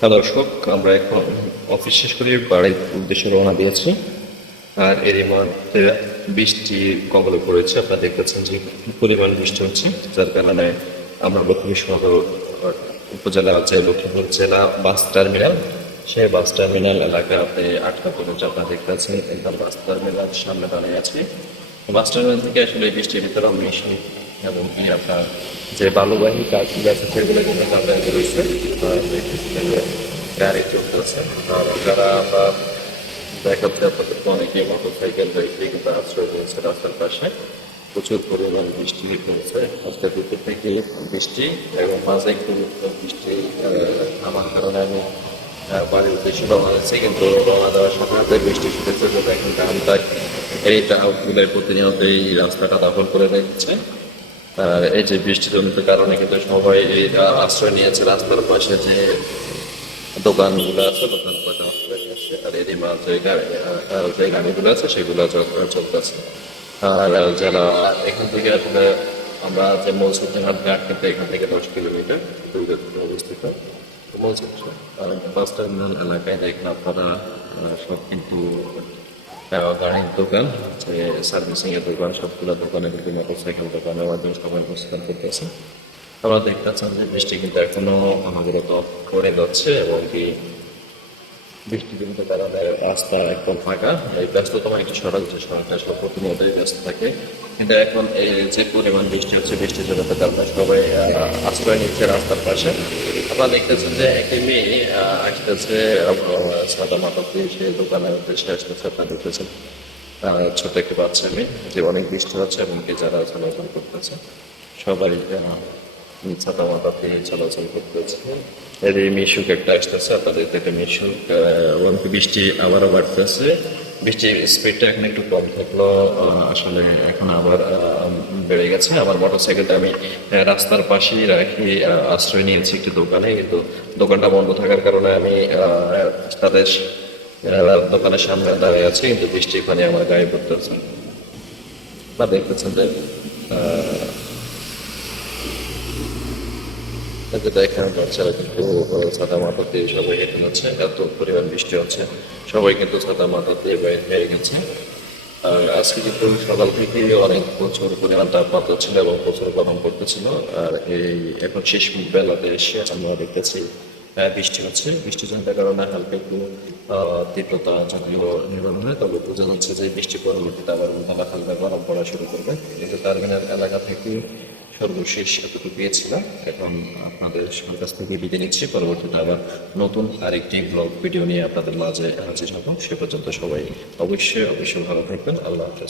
Hello দর্শক, আমরা এখন অফিস শেষ করে বাড়ির উদ্দেশ্যে রওনা দিয়েছি। আর এরই মধ্যে বৃষ্টি কবলে পড়েছে। আপনারা দেখতেছেন যে পরিমাণ বৃষ্টি হচ্ছে, যার কারণে আমরা লক্ষ্মী শহর উপজেলা যে লক্ষ্মীপুর জেলা বাস টার্মিনাল, সেই বাস টার্মিনাল এলাকায় আপনি আটকা পড়েছে। আপনারা দেখতেছেন একদম বাস টার্মিনাল সামনে দাঁড়িয়ে আছে। বাস টার্মিনাল থেকে আসলে বৃষ্টির ভিতরে মিশি এবং কি আপনার যে বালুবাহী কাজগুলো আছে, সেগুলো কিন্তু তাদের রয়েছে? গাড়ি চলতেছে আর যারা আমরা দেখাচ্ছে আপনাদের অনেকে মোটর সাইকেল বাইকে কিন্তু আশ্রয় নিয়েছে রাস্তার পাশে। প্রচুর পরিমাণ বৃষ্টি হয়েছে আজকে দুপুর থেকে বৃষ্টি এবং মাঝে একটু বৃষ্টি আমার কারণে আমি বাড়ির উদ্দেশ্যে রওনা দিচ্ছি কিন্তু রওনা দেওয়ার সাথে সাথে বৃষ্টি শুনেছে যে এখন টানটাই এই প্রতিনিয়ত এই রাস্তাটা দখল করে রেখেছে। এই যে বৃষ্টিজনিত কারণে কিন্তু সবাই আশ্রয় নিয়েছে রাস্তার পাশে যে দোকানগুলো আছে দোকান পাশে আশ্রয় আর এরই মাঝে যে গাড়িগুলো আছে সেগুলো চল- চলতেছে। আর যারা এখান থেকে আসলে আমরা যে মৌসুমহাট ঘাট কিন্তু এখান থেকে দশ কিলোমিটার অবস্থিত। বাস টার্মিনাল এলাকায় দেখেন আপনারা সব কিন্তু গাড়ির দোকান। যে সার্ভিসিং এর দোকান সবগুলো দোকানে কিন্তু মোটর সাইকেল মাধ্যমে সবাই অবস্থান করতেছে আমরা দেখতে পাচ্ছেন যে বৃষ্টি কিন্তু এখনও আমাদের তো করে যাচ্ছে এবং কি বৃষ্টি কিন্তু কারণে রাস্তা একদম ফাঁকা এই ব্যস্ততম একটি সড়ক যে সড়কটা সব প্রতিনিয়তই ব্যস্ত থাকে কিন্তু এখন এই যে পরিমাণ বৃষ্টি হচ্ছে বৃষ্টির জন্য কারণে সবাই আশ্রয় নিচ্ছে রাস্তার পাশে আপনারা দেখতেছেন যে একটি মেয়ে আসতেছে সাদা মাথা দিয়ে সেই দোকানের উদ্দেশ্যে আসতেছে আপনারা দেখতেছেন ছোট একটি বাচ্চা মেয়ে যে অনেক বৃষ্টি হচ্ছে এবং কি যারা চলাচল করতেছে, সবাই ছাতা মাথা দিয়ে চলাচল করতেছে। এর এই মিশুক একটা আসতেছে, আপনাদের থেকে মিশুক এবং বৃষ্টি আবারও বাড়তেছে। বৃষ্টির স্পিডটা এখন একটু কম থাকল আসলে এখন আবার বেড়ে গেছে। আমার মোটর সাইকেলটা আমি রাস্তার পাশেই রাখি আশ্রয় নিয়েছি একটি দোকানে। কিন্তু দোকানটা বন্ধ থাকার কারণে আমি তাদের দোকানের সামনে দাঁড়িয়ে আছে, কিন্তু বৃষ্টি পানি আমার গায়ে পড়তেছে। বা দেখতেছেন যে মাথা দিয়ে সবাই এত পরিমাণ বৃষ্টি হচ্ছে। সবাই কিন্তু মাথা দিয়ে বেরিয়ে গেছে। আর আজকে কিন্তু সকাল অনেক প্রচুর ছিল এবং প্রচুর গরম করতেছিল আর এই এখন শেষ বেলাতে এসে আমরা দেখতেছি বৃষ্টি হচ্ছে। বৃষ্টি জনিত কারণে হালকা একটু তীব্রতা যদিও নির্ভর হয়। তবে বোঝা যাচ্ছে যে বৃষ্টি পরবর্তীতে আবার হালকা হালকা গরম পড়া শুরু করবে। কিন্তু টার্মিনাল এলাকা থেকে সর্বশেষ এতটুকু পেয়েছিলাম। এখন আপনাদের কাছ থেকে বিদায় নিচ্ছি। পরবর্তীতে আবার নতুন আরেকটি ব্লগ ভিডিও নিয়ে আপনাদের মাঝে হাজির হব। সে পর্যন্ত সবাই অবশ্যই অবশ্যই ভালো থাকবেন। আল্লাহ হাফেজ।